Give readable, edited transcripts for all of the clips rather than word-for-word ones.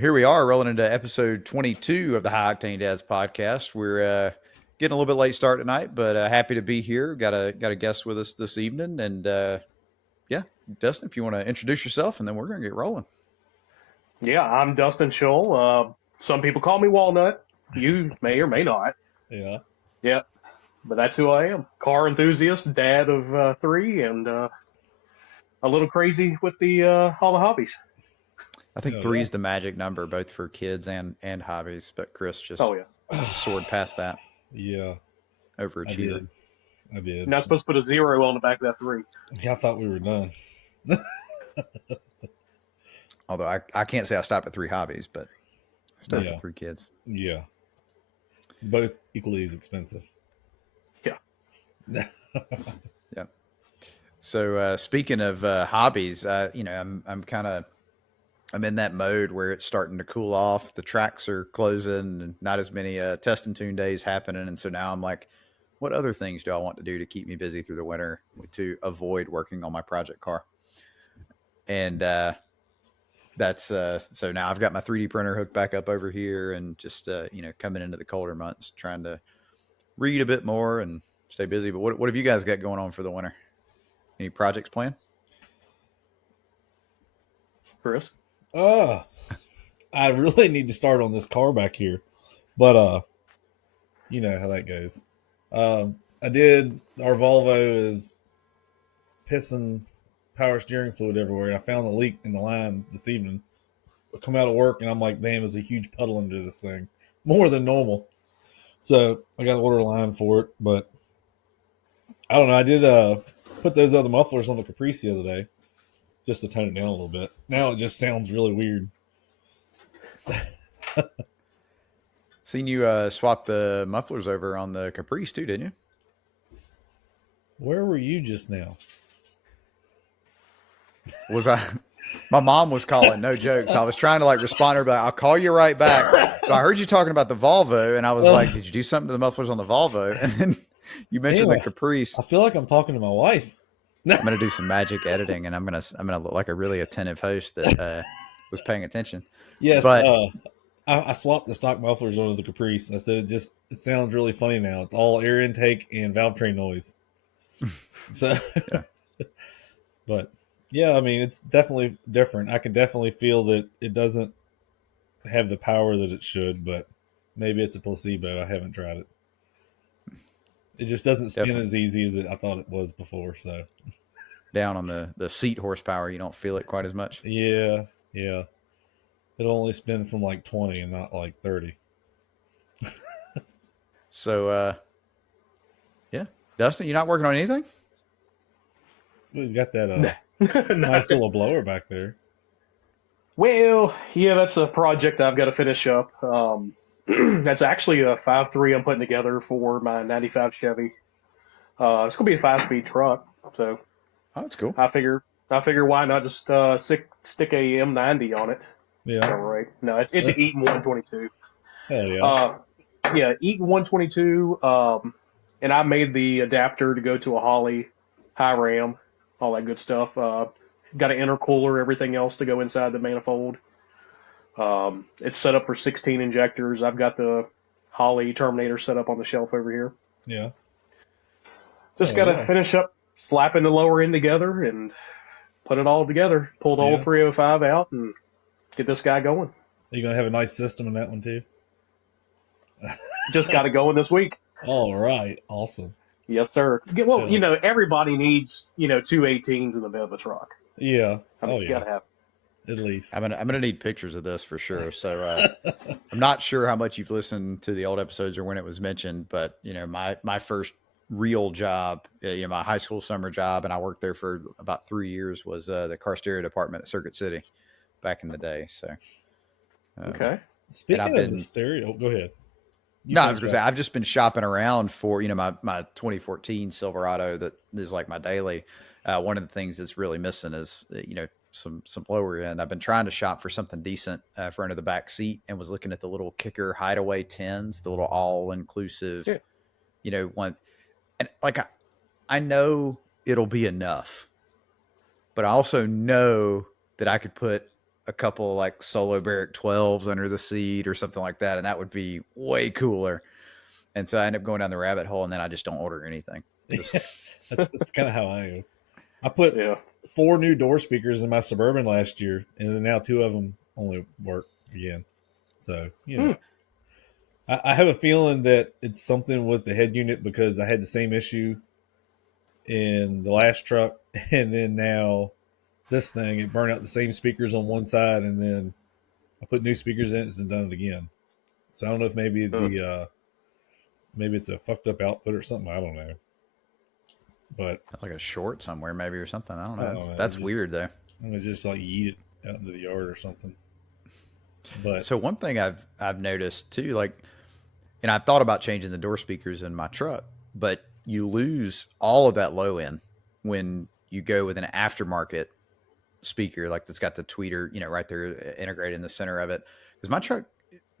Here we are rolling into episode 22 of the High Octane Dads podcast. We're getting a little bit late start tonight, but happy to be here. Got a guest with us this evening, and yeah, Dustin, if you want to introduce yourself, and then we're gonna get rolling. Yeah, I'm Dustin Shull. Some people call me Walnut. You may or may not. Yeah. Yeah, but that's who I am. Car enthusiast, dad of three, and a little crazy with the all the hobbies. I think Oh, three yeah. is the magic number, both for kids and hobbies. But Chris just Oh yeah, soared past that, Yeah, I overachiever. did. I did. you're not supposed to put a zero on the back of that three. Yeah, I thought we were done. Although I can't say I stopped at three hobbies, but I started Yeah. with three kids. Yeah. Both equally as expensive. Yeah. Yeah. So speaking of hobbies, I'm in that mode where it's starting to cool off. The tracks are closing, and not as many test and tune days happening. And so now I'm like, what other things do I want to do to keep me busy through the winter to avoid working on my project car? And that's so now I've got my 3D printer hooked back up over here, and just coming into the colder months, trying to read a bit more and stay busy. But what have you guys got going on for the winter? Any projects planned? Chris. I really need to start on this car back here. But you know how that goes. I did our Volvo is pissing power steering fluid everywhere. I found a leak in the line this evening. I come out of work and I'm like, damn, there's a huge puddle under this thing. More than normal. So I got to order a line for it, but I don't know. I did put those other mufflers on the Caprice the other day just to tone it down a little bit. Now it just sounds really weird. Seen you swap the mufflers over on the Caprice too, didn't you? Where were you just now? Was I? My mom was calling, no jokes. I was trying to respond to her, but I'll call you right back. So I heard you talking about the Volvo, and I was like, did you do something to the mufflers on the Volvo? And then you mentioned Anyway, the Caprice. I feel like I'm talking to my wife. I'm gonna do some magic editing, and I'm gonna look like a really attentive host that was paying attention. Yes, But I swapped the stock mufflers onto the Caprice. I said it sounds really funny now. It's all air intake and valve train noise. So, Yeah. But yeah, I mean, it's definitely different. I can definitely feel that it doesn't have the power that it should, but maybe it's a placebo. I haven't tried it. It just doesn't spin Definitely. as easy as I thought it was before. So down on the seat horsepower, you don't feel it quite as much. yeah. It'll only spin from like 20 and not like 30. So yeah, Dustin, you're not working on anything? He's got that No. nice little blower back there. Well, yeah, that's a project I've got to finish up. That's actually a 5.3 I'm putting together for my 95 Chevy. It's gonna be a 5-speed truck, so Oh, that's cool. I figure why not just stick a M90 on it. Yeah. All right. No, it's an Eaton 122. Hell yeah. Yeah, Eaton 122. And I made the adapter to go to a Holly high ram, all that good stuff. Got an intercooler, everything else to go inside the manifold. It's set up for 16 injectors. I've got the Holly Terminator set up on the shelf over here. Yeah. Just Oh, got to yeah. finish up slapping the lower end together and put it all together. Pull the Yeah. old 305 out and get this guy going. Are you going to have a nice system in that one too? Just got to go in this week. All right. Awesome. Yes, sir. Well, Yeah. everybody needs, two 18s in the bed of a truck. Yeah. I mean, Oh, you yeah. gotta have. At least. I'm gonna need pictures of this for sure. So I'm not sure how much you've listened to the old episodes or when it was mentioned, but my first real job, my high school summer job, and I worked there for about 3 years, was the car stereo department at Circuit City back in the day. So Okay. Speaking I've of been- the stereo, go ahead. You No, I finish was gonna say up. I've just been shopping around for my 2014 Silverado that is like my daily. One of the things that's really missing is some lower end. I've been trying to shop for something decent for under the back seat, and was looking at the little Kicker Hideaway 10s, the little all inclusive, Yeah. one. And I know it'll be enough, but I also know that I could put a couple like Solo Barrack 12s under the seat or something like that, and that would be way cooler. And so I end up going down the rabbit hole, and then I just don't order anything. That's kind of how I am. I put Yeah. 4 new door speakers in my Suburban last year, and then now 2 of them only work again. So, I have a feeling that it's something with the head unit because I had the same issue in the last truck, and then now this thing, it burned out the same speakers on one side, and then I put new speakers in it and done it again. So I don't know if maybe maybe it's a fucked up output or something. I don't know. But Like a short somewhere, maybe, or something. I don't I know. don't know. That's weird, though. I'm gonna just like yeet it out into the yard or something. But So one thing I've noticed too, like, and I've thought about changing the door speakers in my truck, but you lose all of that low end when you go with an aftermarket speaker, like that's got the tweeter, right there integrated in the center of it. Because my truck,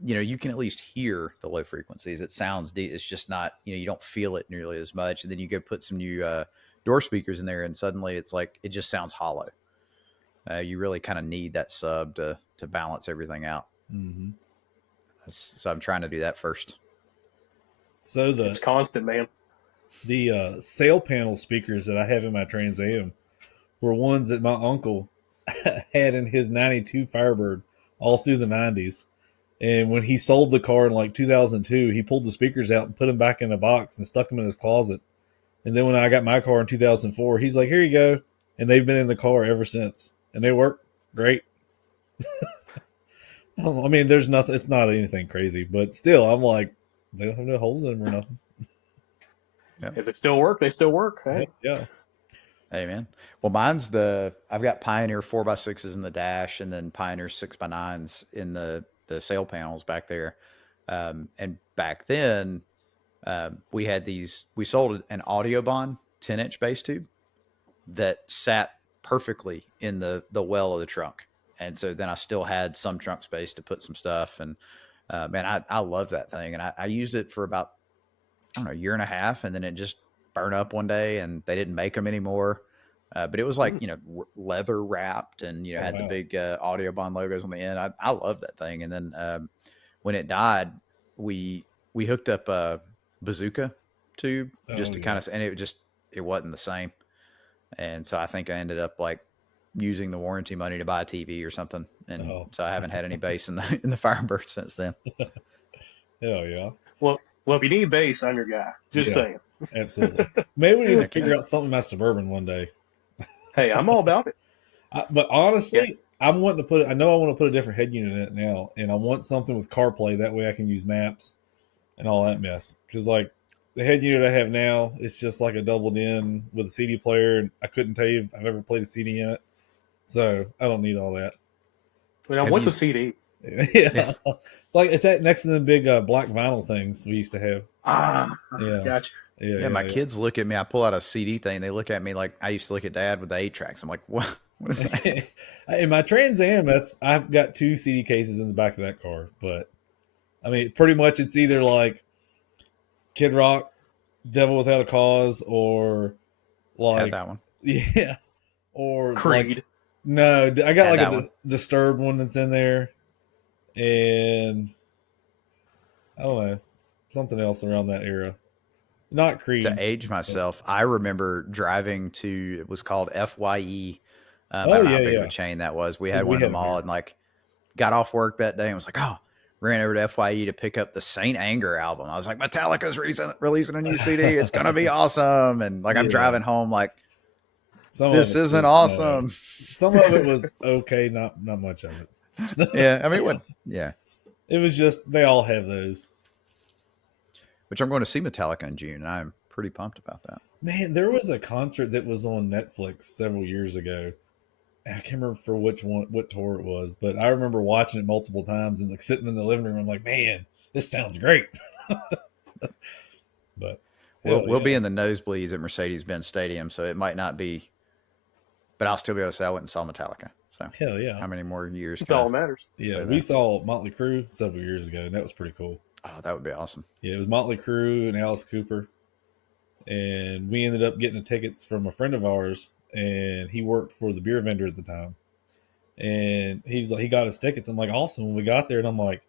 you can at least hear the low frequencies. It sounds deep. It's just not, you don't feel it nearly as much. And then you go put some new door speakers in there, and suddenly it's like it just sounds hollow. You really kind of need that sub to balance everything out. mm-hmm. So I'm trying to do that first. So It's constant, man. The sail panel speakers that I have in my Trans Am were ones that my uncle had in his 92 Firebird all through the 90s. And when he sold the car in like 2002, he pulled the speakers out and put them back in a box and stuck them in his closet. And then when I got my car in 2004, he's like, "Here you go." And they've been in the car ever since. And they work great. I mean, there's nothing, it's not anything crazy, but still, I'm like, they don't have no holes in them or nothing. Yep. If it still work, they still work. Hey? Yeah. Hey, man. Well, I've got Pioneer 4x6s in the dash, and then Pioneer 6x9s in the sail panels back there. And back then, we sold an Audiobond 10-inch bass tube that sat perfectly in the well of the trunk. And so then I still had some trunk space to put some stuff. And man, I love that thing. And I used it for about, I don't know, a year and a half, and then it just burned up one day, and they didn't make them anymore. But it was like, leather wrapped, and, had the big Audiobond logos on the end. I love that thing. And then when it died, we hooked up a bazooka tube just to kind of, and it wasn't the same. And so I think I ended up like using the warranty money to buy a TV or something. And so I haven't had any bass in the Firebird since then. Hell yeah. Well, if you need bass, I'm your guy. Just saying. Absolutely. Maybe we need to figure out something in my Suburban one day. Hey, I'm all about it. But honestly, I'm wanting to put. I know I want to put a different head unit in it now, and I want something with CarPlay. That way, I can use maps and all that mess. Because like the head unit I have now, it's just like a doubled in with a CD player, and I couldn't tell you if I've ever played a CD in it, so I don't need all that. Now, what's a CD? Yeah. Like it's that next to the big black vinyl things we used to have. Gotcha. Yeah, my kids look at me. I pull out a CD thing. They look at me like I used to look at Dad with the 8-tracks. I'm like, what is that? In my Trans Am, I've got 2 CD cases in the back of that car. But I mean, pretty much it's either like Kid Rock, Devil Without a Cause, or like Had that one. Yeah, or Creed. Like, no, I got Had like a Disturbed one that's in there, and I don't know, something else around that era. Not Creed. To age myself, I remember driving to, it was called FYE. I don't know how big of a chain that was. We had one of them all, and like got off work that day and was like, ran over to FYE to pick up the Saint Anger album. I was like, Metallica's releasing a new CD. It's going to be awesome. And like, I'm driving home like, this isn't awesome. Some of it was okay, not much of it. Yeah, I mean, it was just, they all have those. Which I'm going to see Metallica in June, and I'm pretty pumped about that. Man, there was a concert that was on Netflix several years ago. I can't remember for what tour it was, but I remember watching it multiple times and like sitting in the living room. I'm like, man, this sounds great. But we'll be in the nosebleeds at Mercedes-Benz Stadium, so it might not be, but I'll still be able to say I went and saw Metallica. So hell yeah, how many more years? That's all that matters. Yeah, we saw Motley Crue several years ago, and that was pretty cool. Oh, that would be awesome. Yeah, it was Motley Crue and Alice Cooper. And we ended up getting the tickets from a friend of ours, and he worked for the beer vendor at the time. And he's like, he got his tickets. I'm like, awesome. When we got there, and I'm like,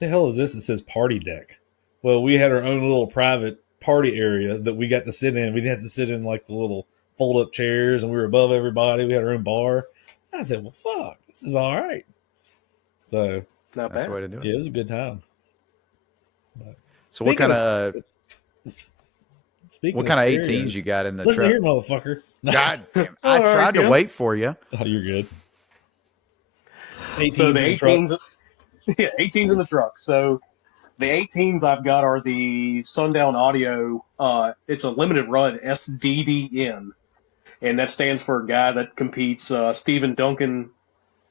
the hell is this? It says party deck. Well, we had our own little private party area that we got to sit in. We didn't have to sit in like the little fold up chairs, and we were above everybody. We had our own bar. I said, well, fuck, this is all right. So Not That's bad. the way to do it. yeah, it was a good time. But So what kind of speaking 18s you got in the listen truck? here, motherfucker. God damn, I All right, tried to Kim. wait for you. Oh, you're good. 18s So the in the truck. 18s, yeah, 18s in the truck. So the 18s I've got are the Sundown Audio. It's a limited run SDDN, and that stands for a guy that competes Stephen Duncan,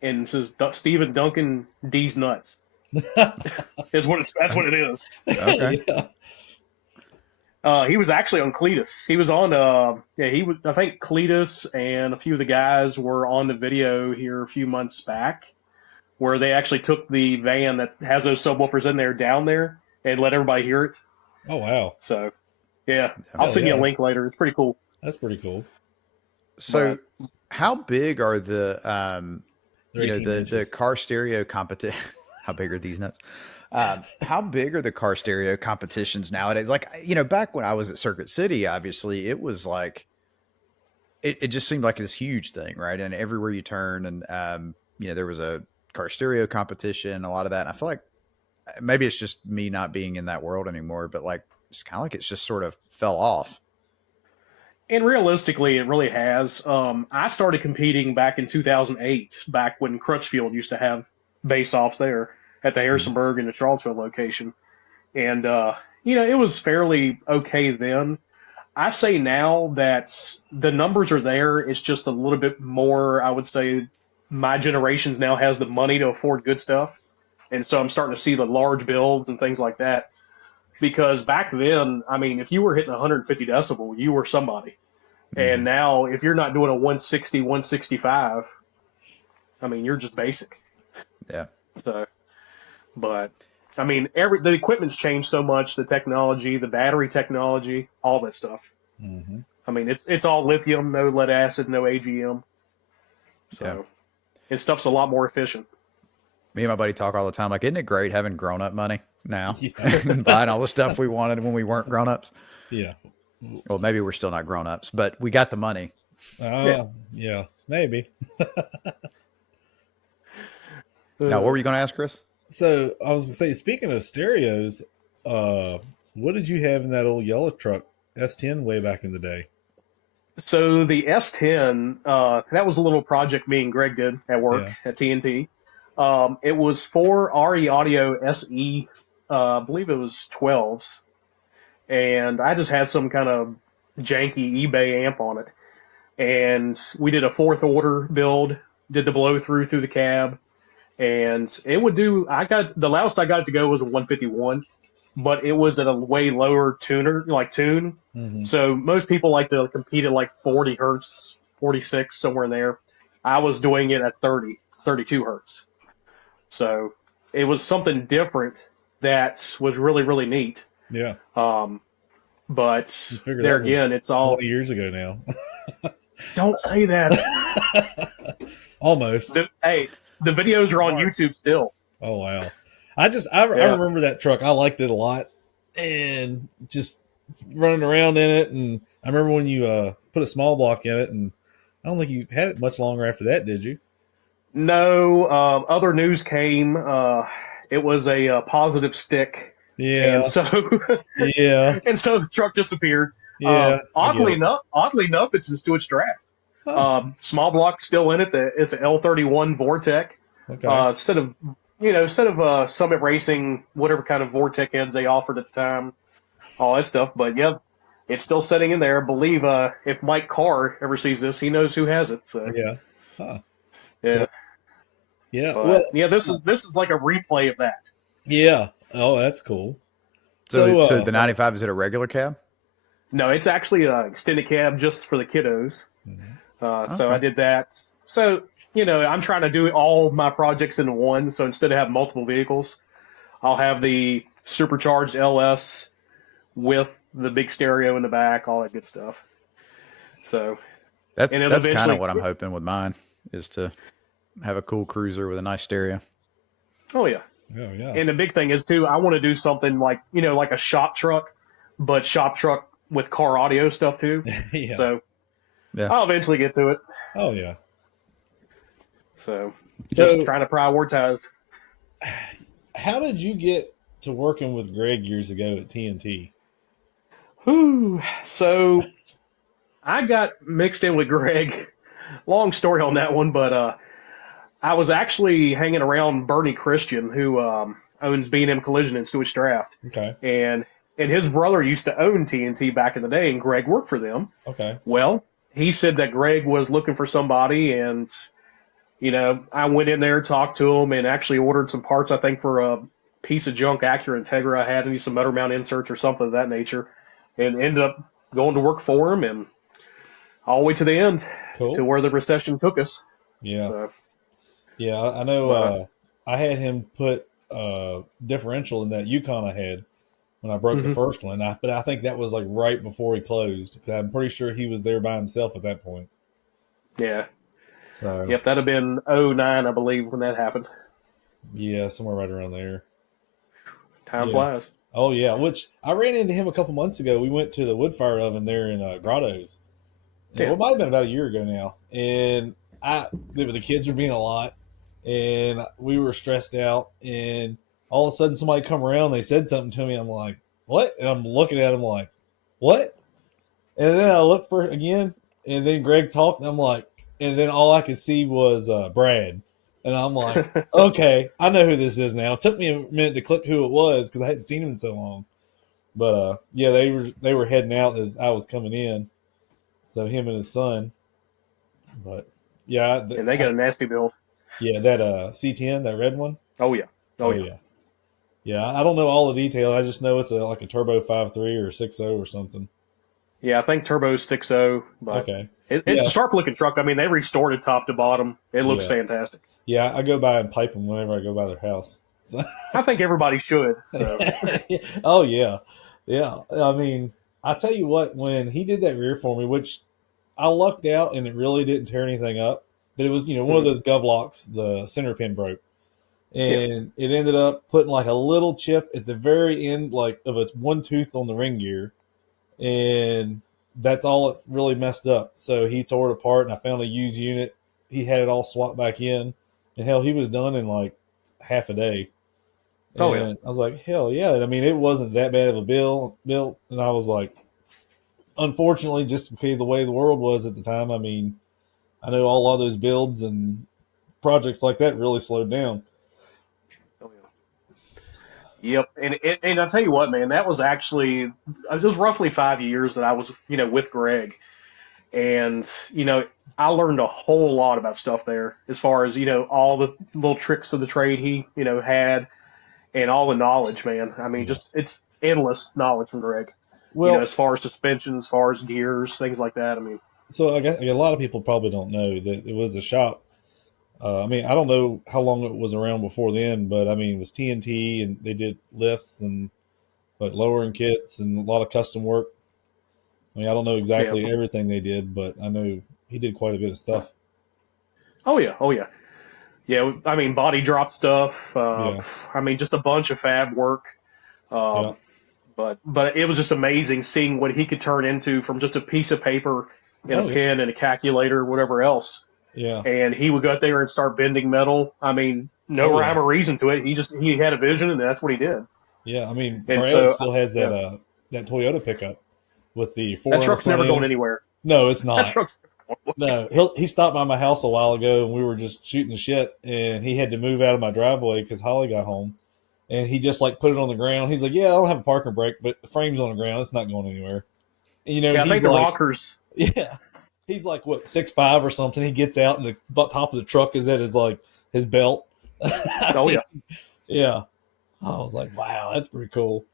and it says Stephen Duncan D's nuts. That's what it is. Okay. Yeah. He was actually on Cletus. He was on he was, I think Cletus and a few of the guys were on the video here a few months back, where they actually took the van that has those subwoofers in there down there and let everybody hear it. Oh wow, So yeah, I'll send you a link later. It's pretty cool. that's pretty cool. So how big are the They're 18 the inches. car stereo competition? How big are these nuts? How big are the car stereo competitions nowadays? Like, back when I was at Circuit City, obviously it was like, it just seemed like this huge thing, right? And everywhere you turn, and there was a car stereo competition, a lot of that. And I feel like maybe it's just me not being in that world anymore, but like, it's kind of like it's just sort of fell off. And realistically, it really has. I started competing back in 2008, back when Crutchfield used to have base-offs there at the Harrisonburg and the Charlottesville location. And, it was fairly okay then. I say now that the numbers are there. It's just a little bit more, I would say, my generations now has the money to afford good stuff. And so I'm starting to see the large builds and things like that. Because back then, I mean, if you were hitting 150 decibel, you were somebody. And now, if you're not doing a 160, 165, I mean, you're just basic. Yeah. So, but I mean, the equipment's changed so much, the technology, the battery technology, all that stuff. Mm-hmm. I mean, it's all lithium, no lead acid, no AGM. So, Yeah. and stuff's a lot more efficient. Me and my buddy talk all the time. Like, isn't it great having grown up money now? Yeah. Buying all the stuff we wanted when we weren't grown ups. Yeah. Well, maybe we're still not grown ups, but we got the money. Yeah, maybe. Now, what were you going to ask, Chris? So I was gonna say, speaking of stereos, what did you have in that old yellow truck S10 way back in the day? So the S10, that was a little project me and Greg did at work at TNT. It was for RE Audio SE, I believe it was 12s. And I just had some kind of janky eBay amp on it. And we did a fourth order build, did the blow through the cab. And it would do, the loudest I got it to go was a 151, but it was at a way lower tune. Mm-hmm. So most people like to compete at like 40 hertz, 46, somewhere in there. I was doing it at 32 hertz. So it was something different that was really, really neat. Yeah. But there again, it's all 20 years ago now. Don't say that. Almost. The videos are on YouTube still. Oh wow. I remember that truck. I liked it a lot, and just running around in it. And I remember when you put a small block in it, and I don't think you had it much longer after that, did you? No. Other news came. It was a positive stick. Yeah. And so yeah. And so the truck disappeared. Yeah. Oddly enough, it's in Stewart's draft. Oh. Small block still in it. It's an L31 Vortec. Okay. Instead of Summit Racing, whatever kind of Vortec heads they offered at the time, all that stuff. But yeah, it's still sitting in there. I believe if Mike Carr ever sees this, he knows who has it. So Yeah. Huh. yeah. Cool. Yeah. But, well, yeah. This is like a replay of that. Yeah. Oh, that's cool. So the 95, is it a regular cab? No, it's actually an extended cab just for the kiddos. Mm-hmm. So I did that. So, I'm trying to do all my projects in one. So instead of having multiple vehicles, I'll have the supercharged LS with the big stereo in the back, all that good stuff. So that's kind of what I'm hoping with mine is to have a cool cruiser with a nice stereo. Oh yeah. Oh yeah. And the big thing is too, I want to do something like, like a shop truck, but shop truck with car audio stuff too. Yeah. So Yeah. I'll eventually get to it. Oh yeah. So just So trying to prioritize. how did you get to working with Greg years ago at TNT? Whew. So I got mixed in with Greg. Long story on that one, but I was actually hanging around Bernie Christian, who owns B&M Collision and Stewart Draft, Okay. and his brother used to own TNT back in the day, and Greg worked for them. Okay. Well, he said that Greg was looking for somebody, and I went in there, talked to him, and actually ordered some parts. I think for a piece of junk Acura Integra I had, and some motor mount inserts or something of that nature, and ended up going to work for him, and all the way to the end, to Cool. where the recession took us. Yeah. So, Yeah. I know. but I had him put differential in that Yukon I had when I broke the mhm. first one. But I think that was like right before he closed, because I'm pretty sure he was there by himself at that point. Yeah. So Yep, that'd have been '09, I believe, when that happened. yeah, somewhere right around there. Time Yeah. flies. Oh yeah. Which I ran into him a couple months ago. We went to the wood fire oven there in Grottoes. Yeah, Yeah. well, it might have been about a year ago now, and the kids were being a lot, and we were stressed out, and all of a sudden somebody come around, they said something to me. I'm like, what? And I'm looking at him like, what? And then I looked for it again, and then Greg talked, and I'm like, and then all I could see was Brad, and I'm like, okay, I know who this is now. It took me a minute to click who it was because I hadn't seen him in so long, but yeah, they were heading out as I was coming in, so him and his son. But yeah, And they got a nasty build. yeah, that C10, that red one. Oh, yeah. Oh, Oh yeah. yeah, yeah. I don't know all the detail. I just know it's like a turbo 5.3 or 6.0 or something. Yeah, I think Turbo's 6.0, but Okay. it's a Yeah, sharp looking truck. I mean, they restored it top to bottom. It looks yeah, fantastic. yeah. I go by and pipe them whenever I go by their house. So, I think everybody should. So, oh yeah, yeah. I mean, I tell you what, when he did that rear for me, which I lucked out and it really didn't tear anything up, but it was one of mhm. those gov locks. The center pin broke, Yeah. and it ended up putting like a little chip at the very end, like of a one tooth on the ring gear, and that's all it really messed up. So he tore it apart, and I found a used unit. He had it all swapped back in, and hell, he was done in like half a day. Oh, yeah. And I was like, hell yeah! And I mean, it wasn't that bad of a build, and I was like, unfortunately, just because of the way the world was at the time. I mean, I know all of those builds and projects like that really slowed down. Oh, yeah. Yep. And I'll tell you what, man, that was actually, it was roughly 5 years that I was, with Greg. And, I learned a whole lot about stuff there as far as, all the little tricks of the trade he, had and all the knowledge, man. I mean, Yeah. just it's endless knowledge from Greg. Well, As far as suspension, as far as gears, things like that. I mean, so I guess a lot of people probably don't know that it was a shop. I mean, I don't know how long it was around before then, but I mean, it was TNT, and they did lifts and like lowering kits and a lot of custom work. I mean, I don't know yeah. exactly everything they did, but I know he did quite a bit of stuff. Oh yeah. Oh yeah. Yeah. I mean, body drop stuff. Yeah, I mean, just a bunch of fab work. yeah, Um, but it was just amazing seeing what he could turn into from just a piece of paper and a oh yeah, pen and a calculator, whatever else. yeah, And he would go out there and start bending metal. I mean, no oh yeah, rhyme or reason to it. He had a vision, and that's what he did. yeah. I mean, And Brad so, still has yeah, that Toyota pickup with the that 4 on the truck's front never going end. anywhere. No, it's That not. truck's never going No, he stopped by my house a while ago, and we were just shooting the shit, and he had to move out of my driveway because Holly got home, and he just like put it on the ground. He's like, "Yeah, I don't have a parking brake, but the frame's on the ground. It's not going anywhere." And, and Yeah, I think he's the like, rockers. "Yeah." He's like what 6'5" or something. He gets out, and the top of the truck is at his belt. I Oh mean, yeah, yeah. I was like, "Wow, that's pretty cool."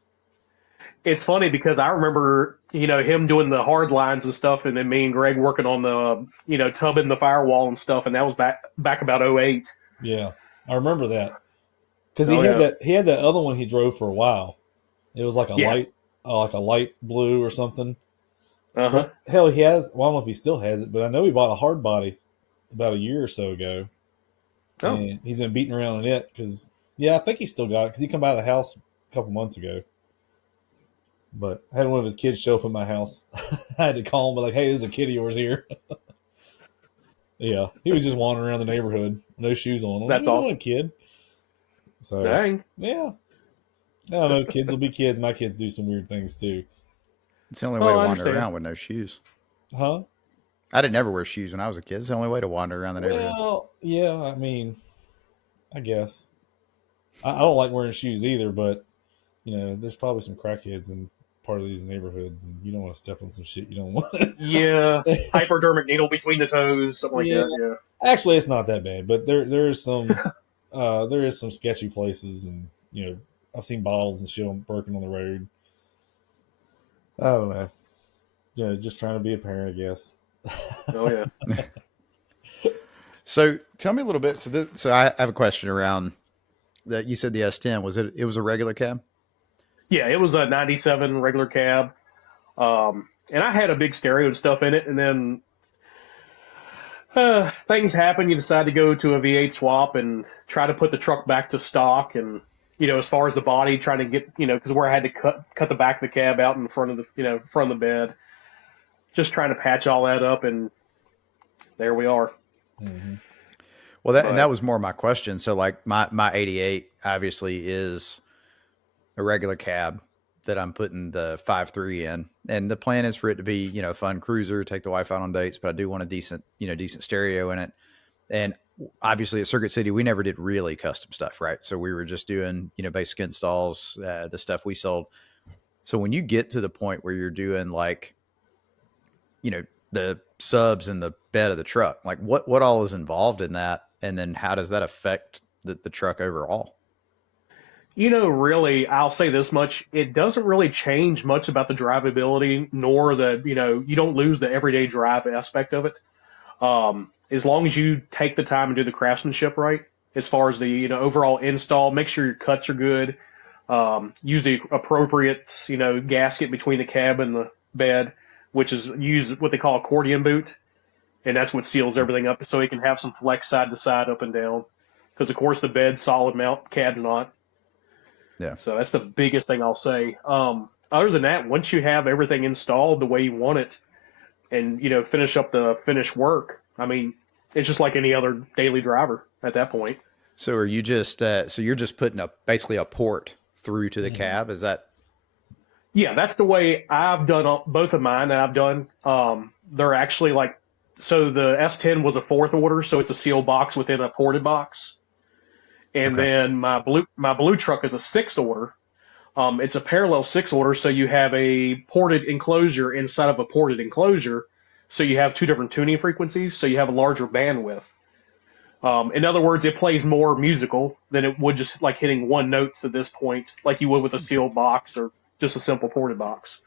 it's funny because I remember him doing the hard lines and stuff, and then me and Greg working on the tubbing the firewall and stuff, and that was back about '08. Yeah, I remember that because Oh yeah, he had that other one he drove for a while. It was yeah, like a light blue or something. uh huh. But hell, he has. Well, I don't know if he still has it, but I know he bought a hard body about a year or so ago. Oh, and he's been beating around in it because, yeah, I think he still got it because he come by the house a couple months ago. But I had one of his kids show up at my house. I had to call him, be like, "Hey, there's a kid of yours here." Yeah, he was just wandering around the neighborhood, no shoes on. I'm like, that's "What are you doing, awesome. kid?" So, Dang. yeah, I don't know. Kids will be kids. My kids do some weird things too. It's the only way Oh, to I wander understand. around with no shoes. Huh? I didn't ever wear shoes when I was a kid. It's the only way to wander around the neighborhood. Well, yeah. I mean, I guess I don't like wearing shoes either, but there's probably some crackheads in part of these neighborhoods, and you don't want to step on some shit you don't want. Yeah, hypodermic needle between the toes, something like Yeah, that. Yeah. actually, it's not that bad, but there is some sketchy places, and I've seen bottles and shit broken on the road. I don't know. Just trying to be a parent, I guess. Oh yeah. So tell me a little bit. So I have a question around that. You said the S10 was it? It was a regular cab. Yeah, it was a '97 regular cab, and I had a big stereo and stuff in it, and then things happen. You decide to go to a V8 swap and try to put the truck back to stock, and as far as the body, trying to get because where I had to cut the back of the cab out in front of the front of the bed, just trying to patch all that up, and there we are. Hmm. Well, that But was more my question. So like my 88 obviously is a regular cab that I'm putting the 5.3 in, and the plan is for it to be a fun cruiser, take the wife out on dates, but I do want a decent stereo in it. And obviously at Circuit City, we never did really custom stuff, right? So we were just doing basic installs, the stuff we sold. So when you get to the point where you're doing like the subs and the bed of the truck, like what all is involved in that, and then how does that affect the truck overall? really, I'll say this much: it doesn't really change much about the drivability, nor the you don't lose the everyday drive aspect of it. As long as you take the time and do the craftsmanship right, as far as the overall install, make sure your cuts are good. Use the appropriate gasket between the cab and the bed, which is use what they call accordion boot, and that's what seals everything up, so it can have some flex side to side, up and down. Because of course the bed's solid mount, cab's not. Yeah. So that's the biggest thing I'll say. Other than that, once you have everything installed the way you want it, and finish up the finished work, I mean, it's just like any other daily driver at that point. So are you just so you're just putting basically a port through to the Hmm. cab? Is that Yeah, that's the way I've done both of mine that I've done. They're actually like, so the S10 was a fourth order, so it's a sealed box within a ported box. And okay? then my blue truck is a sixth order. It's a parallel six order, so you have a ported enclosure inside of a ported enclosure. So you have two different tuning frequencies, so you have a larger bandwidth. In other words, it plays more musical than it would just like hitting one note to this point, like you would with a sealed box or just a simple ported box.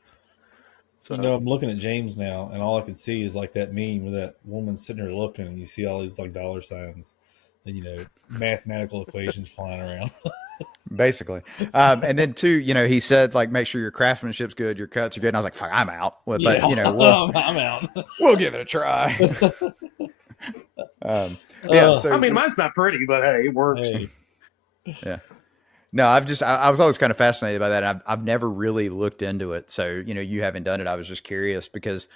So, I'm looking at James now, and all I can see is like that meme where that woman sitting there looking, and you see all these like dollar signs and mathematical equations flying around. Basically. And then two, he said like make sure your craftsmanship's good, your cuts are good. And I was like, fuck, I'm out. Well, Yeah, but we'll I'm out. we'll give it a try. Yeah. I So mean, mine's not pretty, but hey, it works. Hey, yeah. No, I was always kind of fascinated by that. I've never really looked into it. So, you haven't done it. I was just curious because,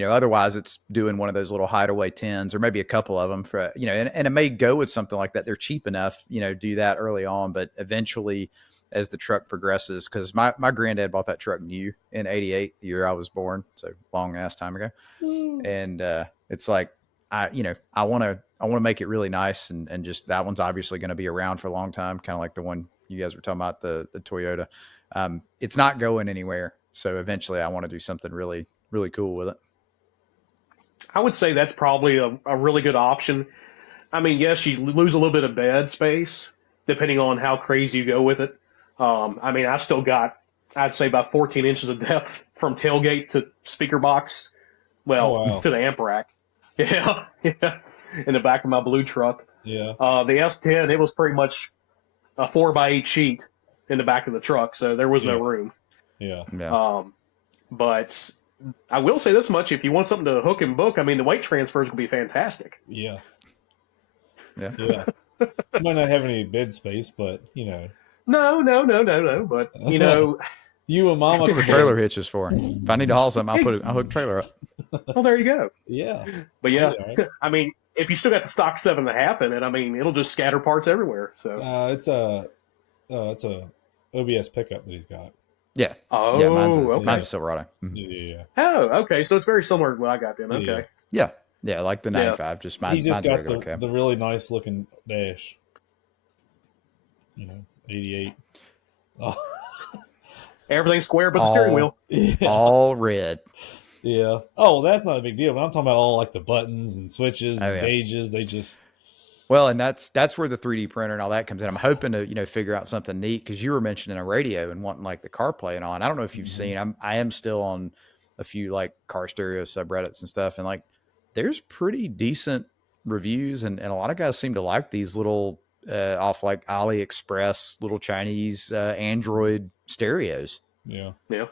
otherwise it's doing one of those little hideaway tens or maybe a couple of them for, and it may go with something like that. They're cheap enough, do that early on, but eventually as the truck progresses, cause my granddad bought that truck new in 88, the year I was born. So long ass time ago. And, it's like, I want to make it really nice and just that one's obviously going to be around for a long time, kind of like the one you guys were talking about, the Toyota. It's not going anywhere, so eventually I want to do something really really cool with it. I would say that's probably a really good option. I mean, yes, you lose a little bit of bed space depending on how crazy you go with it. I mean, I still got, I'd say, about 14 inches of depth from tailgate to speaker box, oh well, wow, to the amp rack. Yeah, yeah, in the back of my blue truck. yeah, The S10, it was pretty much a 4x8 sheet in the back of the truck, so there was no yeah, room. yeah, Yeah. But I will say this much: if you want something to hook and book, I mean, the weight transfer is going to be fantastic. yeah, Yeah. yeah. You might not have any bed space, but No. But you and That's Mama what a can trailer bed. hitch is for. If I need to haul something, I'll hook a trailer up. well, there you go. Yeah. But I'll yeah, be all right. I mean, if you still got the stock 7.5 in it, I mean, it'll just scatter parts everywhere. So. It's a OBS pickup that he's got. Yeah. Yeah, Oh, mine's okay. a Silverado. Mhm. Yeah. Oh, okay. So it's very similar to what I got then. Yeah. Okay. Yeah. Yeah, like the Yeah. 95, just He's just mine's a got regular cab. the really nice looking dash. 88. Oh, Everything's square but the steering wheel. yeah. All red. Yeah. Oh, that's not a big deal. But I'm talking about all like the buttons and switches Oh, and yeah. gauges. They just. Well, and that's where the 3D printer and all that comes in. I'm hoping to figure out something neat because you were mentioning a radio and wanting like the CarPlay and all. And I don't know if you've seen. I am still on a few like car stereo subreddits and stuff, and like there's pretty decent reviews, and a lot of guys seem to like these little off like AliExpress little Chinese Android stereos. Yeah. Yeah.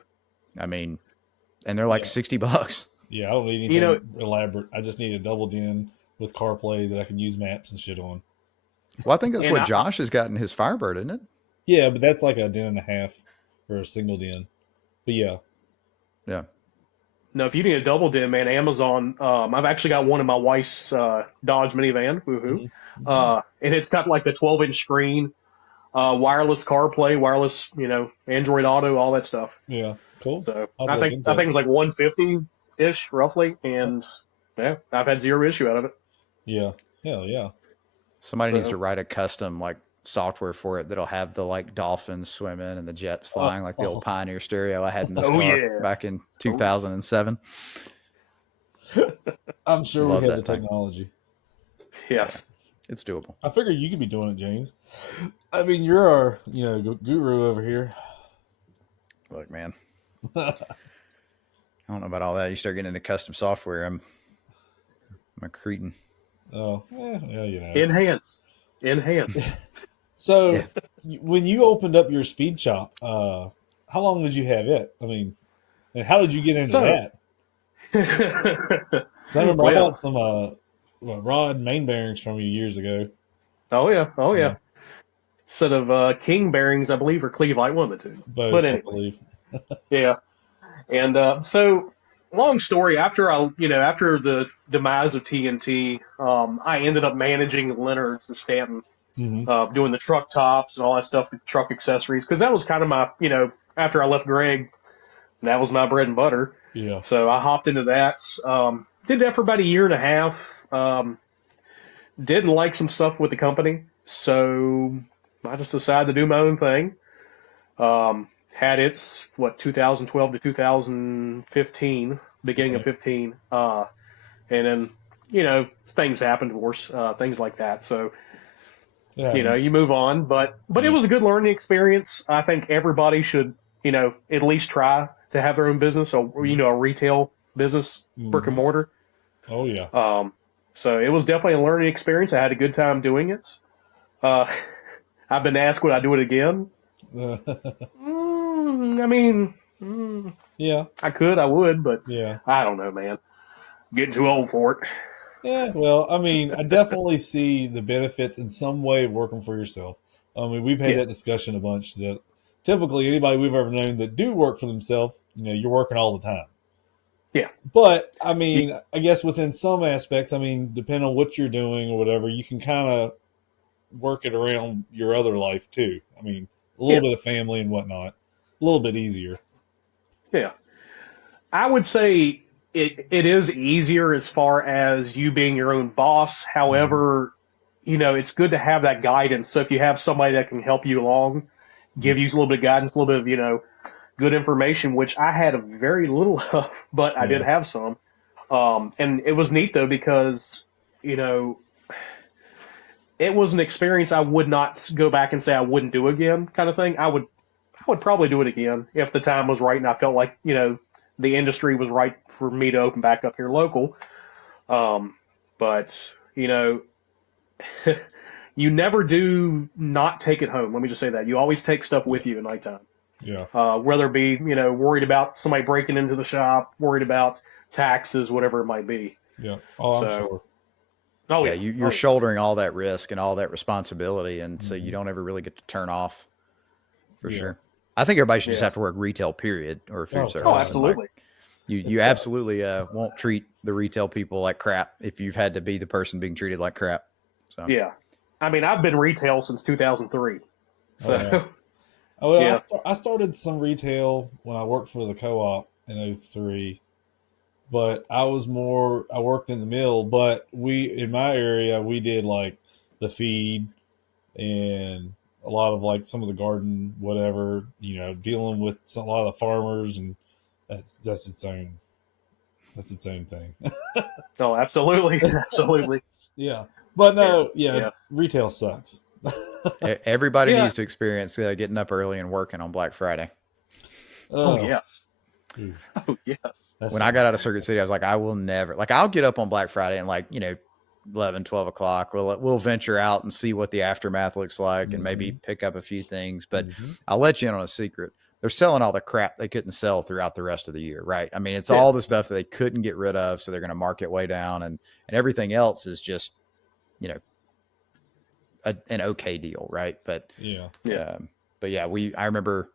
I mean, and they're like Yeah. $60. Yeah. I don't need anything elaborate. I just need a double din with CarPlay that I can use maps and shit on. Well, I think that's And what Josh has got in his Firebird, isn't it? Yeah, but that's like a din and a half or a single din. But yeah. Yeah. No, if you need a double din, man, Amazon. I've actually got one in my wife's Dodge minivan. Woohoo! Mhm. And it's got like the 12-inch screen, wireless CarPlay, wireless, Android Auto, all that stuff. Yeah. Cool. So I'll I look think into it it. was like 150 ish roughly, and yeah, I've had zero issue out of it. Yeah. Hell yeah. Somebody needs So- to write a custom like software for it that'll have the like dolphins swimming and the jets flying like the old Pioneer stereo I had in this Oh, car yeah. back in 2007. I'm sure Love we have the that thing. technology. Yes. It's doable. I figured you could be doing it, James. I mean, you're our, guru over here. Look, man, I don't know about all that. You start getting into custom software, I'm a cretin. Oh, yeah, Enhance. So, Yeah. when you opened up your speed shop, how long did you have it? I mean, and how did you get into that? Because I remember I bought some rod main bearings from you years ago. Oh yeah. Set of King bearings, I believe, or Cleveland, one of the two. Both, But I anyway, believe. yeah. And so, long story. After the demise of TNT, I ended up managing Leonard's and Stanton, Mm-hmm. doing the truck tops and all that stuff, the truck accessories, because that was kind of my, after I left Greg, that was my bread and butter. Yeah. So I hopped into that. Did that for about a year and a half. Didn't like some stuff with the company, so I just decided to do my own thing. Had its 2012 to 2015, beginning of 15, and then things happened, of course, things like that. So you move on, but it was a good learning experience. I think everybody should at least try to have their own business, or a retail business, brick and mortar. Oh yeah. So it was definitely a learning experience. I had a good time doing it. I've been asked would I do it again. I mean, Yeah. I would, but Yeah. I don't know, man. Getting too old for it. Yeah, well, I mean, I definitely see the benefits in some way of working for yourself. I mean, we've had Yeah. that discussion a bunch that typically anybody we've ever known that do work for themselves, you're working all the time. Yeah. But, I mean, I guess within some aspects, I mean, depending on what you're doing or whatever, you can kind of work it around your other life too. I mean, a little bit of family and whatnot, a little bit easier. Yeah. I would say it is easier as far as you being your own boss. However, it's good to have that guidance. So if you have somebody that can help you along, give you a little bit of guidance, a little bit of, good information, which I had very little of, but I did have some. And it was neat though, because, it was an experience I would not go back and say I wouldn't do again, kind of thing. I would probably do it again if the time was right and I felt like, the industry was right for me to open back up here local. But, you never do not take it home. Let me just say that. You always take stuff with you at nighttime. Yeah. Whether it be, worried about somebody breaking into the shop, worried about taxes, whatever it might be. Yeah. Oh, I'm So- sure. Oh Yeah, yeah. you're Oh shouldering all that risk and all that responsibility, and so you Mhm. don't ever really get to turn off for Yeah. sure. I think everybody should just yeah. have to work retail, period, or food Oh Oh, service, God, and like absolutely. it you sucks. absolutely won't treat the retail people like crap if you've had to be the person being treated like crap. So Yeah. I mean, I've been retail since 2003. Oh So wow. Oh, well, yeah. I started some retail when I worked for the co-op in '03, but I worked in the mill, but in my area, we did like the feed and a lot of like some of the garden, whatever, dealing with a lot of the farmers, and that's its own thing. Oh, absolutely. Absolutely. Yeah. But Yeah. no, yeah, Yeah. retail sucks. everybody Yeah. needs to experience getting up early and working on Black Friday. Oh Oh, yes. oof, Oh yes. that When I sounds got out of Circuit terrible. City, I was like, I will never, like, I'll get up on Black Friday and, like, 11, 12 o'clock. We'll venture out and see what the aftermath looks like and maybe Hmm. pick up a few things. But Hmm. I'll let you in on a secret. They're selling all the crap they couldn't sell throughout the rest of the year, right? I mean, it's Yeah. all the stuff that they couldn't get rid of, so they're going to mark it way down, and everything else is just, you know, an okay deal, right? Yeah. Yeah. Um, but yeah, I remember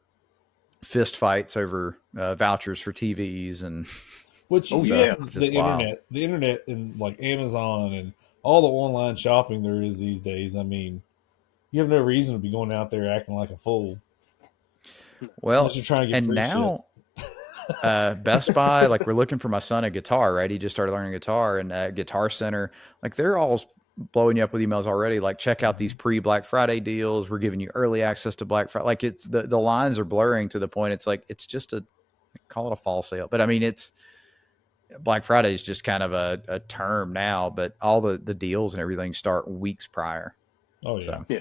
fist fights over vouchers for TVs and Which Oh you stuff. yeah. have Just wild. the internet, and like Amazon and all the online shopping there is these days. I mean, you have no reason to be going out there acting like a fool unless Well, you're trying to get and free shit. now Best Buy, like we're looking for my son a guitar, right? He just started learning guitar, and Guitar Center, like they're all blowing you up with emails already. Like, check out these Mhm. pre Black Friday deals. We're giving you early access to Black Friday. Like, it's the lines are blurring to the point. It's like it's just a call it a fall sale, but I mean it's Black Friday is just kind of a term now. But all the deals and everything start weeks prior. Oh yeah, So Yeah.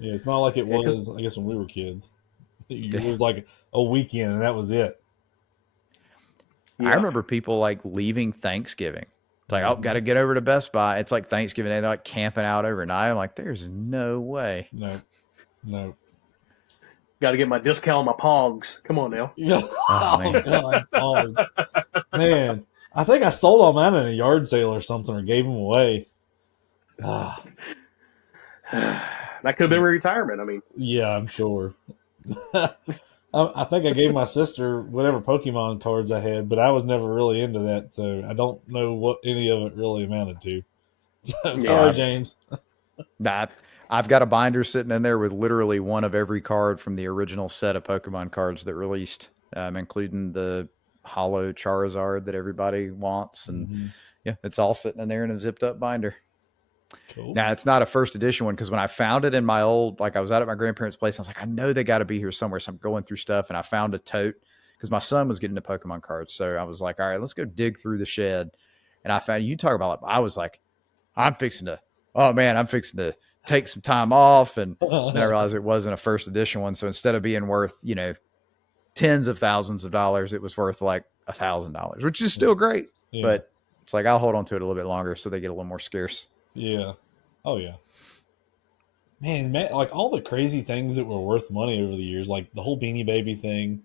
yeah. It's not like it Yeah. Because was, I guess, when we were kids. It was like a weekend, and that was it. I yeah. remember people like leaving Thanksgiving. It's like, oh, got Hmm. to get over to Best Buy. It's like Thanksgiving Day. They're like camping out overnight. I'm like, there's no way. No, no. Got to get my discount on my Pogs. Come on now. Yeah. Oh, Oh man. God, dogs. Man, I think I sold all mine in a yard sale or something, or gave them away. Ah, That could have been retirement. I mean, yeah, I'm sure. I think I gave my sister whatever Pokemon cards I had, but I was never really into that, so I don't know what any of it really amounted to. So yeah. sorry, Uh, James. nah, I've got a binder sitting in there with literally one of every card from the original set of Pokemon cards that released, including the hollow Charizard that everybody wants. And Hmm. yeah, it's all sitting in there in a zipped up binder. Cool. Now, it's not a first edition one because when I found it in my old, like I was out at my grandparents' place, I was like, I know they got to be here somewhere. So I'm going through stuff and I found a tote because my son was getting the Pokemon cards. So I was like, all right, let's go dig through the shed. And I found, you talk about, I was like, I'm fixing to, oh man, I'm fixing to take some time off. And then I realized it wasn't a first edition one. So instead of being worth, tens of thousands of dollars, it was worth like $1,000, which is still great. Yeah, But it's like, I'll hold on to it a little bit longer so they get a little more scarce. yeah. Oh yeah. Man, like all the crazy things that were worth money over the years, like the whole Beanie Baby thing.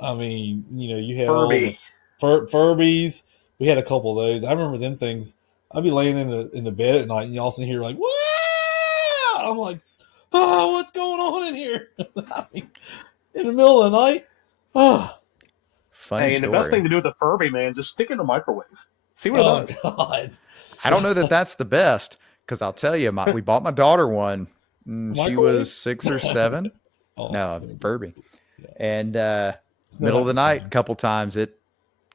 I mean, you had all the Furby. Furbies. We had a couple of those. I remember them things. I'd be laying in the bed at night, and you all sudden hear like, "Wow!" I'm like, "Oh, what's going on in here?" I mean, in the middle of the night. Oh, Funny Hey, and the best thing story. to do with the Furby, man, just stick it in the microwave. See what it oh does. God. I don't know that that's the best because I'll tell you, we bought my daughter one. She Microwave. was 6 or 7. Oh, No, Furby. Furby. Yeah, And it's middle of not the the night, a same. couple times it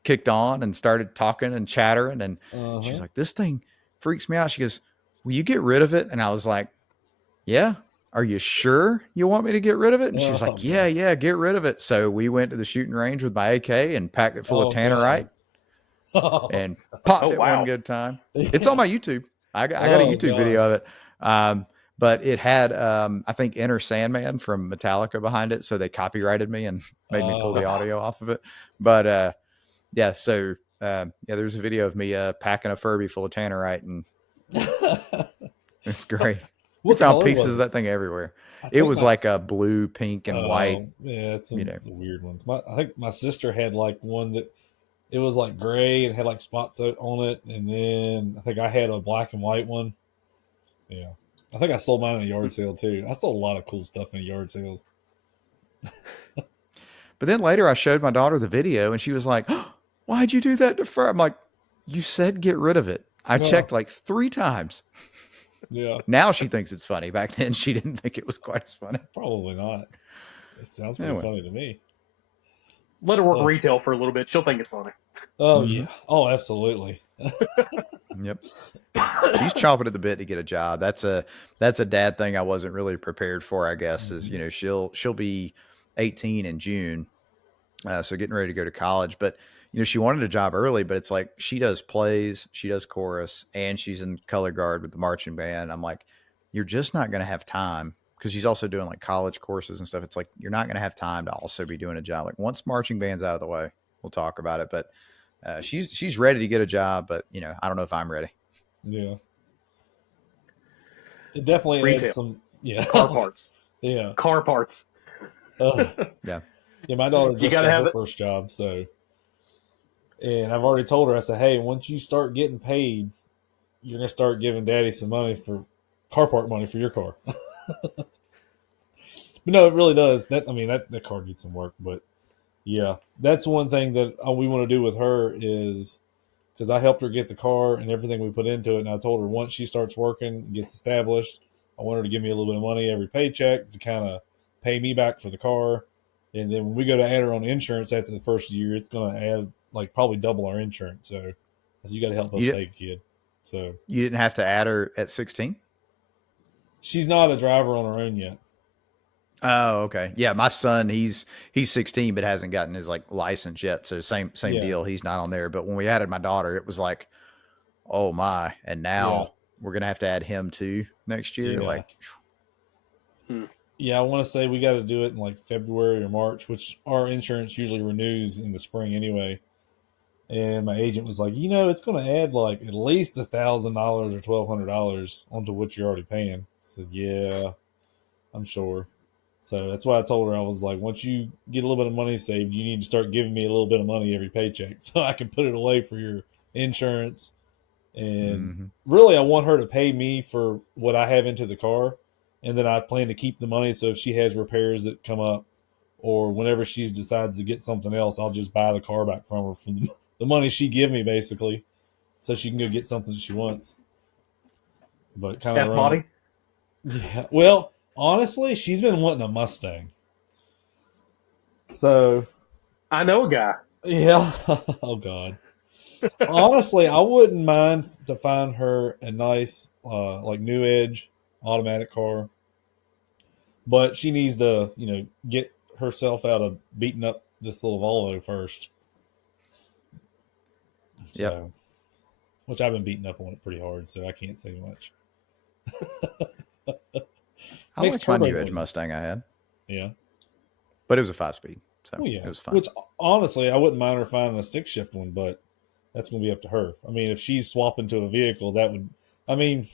kicked on and started talking and chattering. And Uh she's huh. like, this thing freaks me out. She goes, will you get rid of it? And I was like, yeah. Are you sure you want me to get rid of it? And she was Oh like, yeah, God. yeah, get rid of it. So we went to the shooting range with my AK and packed it full of Oh tannerite God. Oh and popped Oh it one wow. good time. It's on yeah. my YouTube. I got a Oh YouTube God. video of it. Um, but it had, I think, Enter Sandman from Metallica behind it. So they copyrighted me and made me pull the Oh. audio off of it. But yeah, so yeah, there's a video of me packing a Furby full of Tannerite, and it's great. We What found color pieces was of it? that thing everywhere. I It think was like a blue, pink, and white, oh yeah, it's you some know. weird ones. I think my sister had like one that It was like gray and had like spots on it, and then I think I had a black and white one. Yeah, I think I sold mine in a yard sale too. I sold a lot of cool stuff in yard sales. But then later I showed my daughter the video and she was like, oh, why'd you do that to fur? I'm like, you said get rid of it. I No, checked like 3 times. yeah, Now she thinks it's funny. Back then she didn't think it was quite as funny. probably not. It sounds pretty Anyway. funny to me. Let her work Oh, retail for a little bit. She'll think it's funny. oh Mm-hmm. yeah. Oh, absolutely. Yep. She's chomping at the bit to get a job. That's a dad thing I wasn't really prepared for, I guess, is, you know, she'll be 18 in June. So getting ready to go to college, but you know, she wanted a job early, but it's like she does plays, she does chorus, and she's in color guard with the marching band. I'm like, you're just not going to have time because she's also doing like college courses and stuff. It's like, you're not going to have time to also be doing a job. Like once marching band's out of the way, we'll talk about it. But she's ready to get a job, but you know, I don't know if I'm ready. Yeah, it definitely adds Retail, some. Yeah, car parts, yeah. car parts. Yeah. Yeah, my daughter You just got to got have her it. first job, so and I've already told her. I said, "Hey, once you start getting paid, you're gonna start giving Daddy some money for car part money for your car." But no, it really does. That I mean, that car needs some work, but yeah, that's one thing that we want to do with her is because I helped her get the car and everything we put into it, and I told her once she starts working, gets established, I want her to give me a little bit of money every paycheck to kind of pay me back for the car. And then when we go to add her on insurance after the first year, it's going to add like probably double our insurance. So I said, you got to help us You, pay, kid. So you didn't have to add her at 16? she's not a driver on her own yet. Oh, okay. Yeah, my son, he's 16 but hasn't gotten his like license yet. So same Yeah. deal. He's not on there. But when we added my daughter, it was like, oh my. And Yeah. now we're gonna have to add him too next year. Yeah. Like, Yeah. I want to say we got to do it in like February or March, which our insurance usually renews in the spring anyway. And my agent was like, it's going to add like at least $1,000 or $1,200 onto what you're already paying. I said, yeah, I'm sure. So that's why I told her, I was like, once you get a little bit of money saved, you need to start giving me a little bit of money every paycheck so I can put it away for your insurance. And mm-hmm. really, I want her to pay me for what I have into the car. And then I plan to keep the money. So if she has repairs that come up or whenever she decides to get something else, I'll just buy the car back from her from the money she give me, basically, so she can go get something she wants. But kind of F run it. body. Yeah. Well, honestly, she's been wanting a Mustang. So I know a guy. yeah. Oh God. Honestly, I wouldn't mind to find her a nice, like New Edge automatic car, but she needs to, get herself out of beating up this little Volvo first. Yep. So, which I've been beating up on it pretty hard, so I can't say much. I Makes liked my turbo new Edge noises. Mustang I had, Yeah. but it was a 5-speed, so Well, it yeah. was fine. Which honestly, I wouldn't mind her finding a stick shift one, but that's going to be up to her. I mean, if she's swapping to a vehicle, that would. I mean,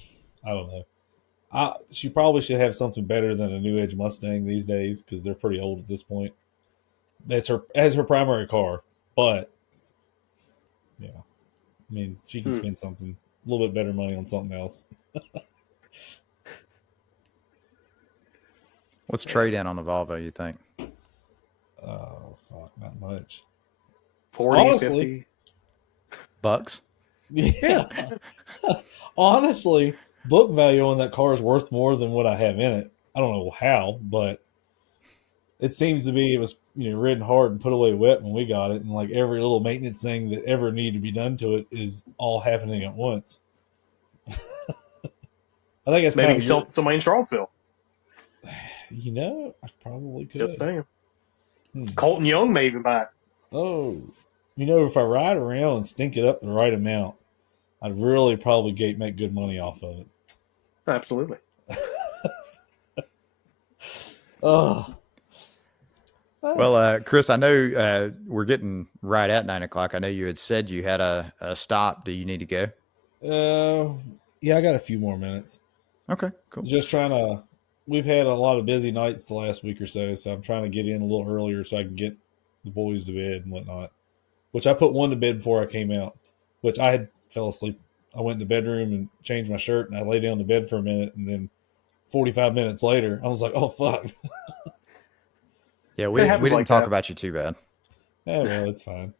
I don't know. She probably should have something better than a New Edge Mustang these days because they're pretty old at this point. That's her as her primary car, but yeah, I mean, she can spend something a little bit better money on something else. What's trade in on a Volvo, you think? Oh fuck, not much. 40, Honestly, 50. Bucks? yeah. Honestly, book value on that car is worth more than what I have in it. I don't know how, but it seems to be it was ridden hard and put away wet when we got it, and like every little maintenance thing that ever needed to be done to it is all happening at once. I think it's Maybe kind you of sell weird. it to somebody in Charlottesville. I probably Just could. saying. Hmm. Colton Young may even buy it. Oh, if I ride around and stink it up the right amount, I'd really probably make good money off of it. Absolutely. Oh, Well, Chris, I know we're getting right at 9 o'clock. I know you had said you had a stop. Do you need to go? yeah, I got a few more minutes. Okay, cool. Just trying to. We've had a lot of busy nights the last week or so, so I'm trying to get in a little earlier so I can get the boys to bed and whatnot. which I put one to bed before I came out, which I had fell asleep. I went in the bedroom and changed my shirt, and I lay down in the bed for a minute, and then 45 minutes later, I was like, "Oh fuck!" Yeah, It we happens didn't like talk that. about you too bad. Yeah, well, it's fine.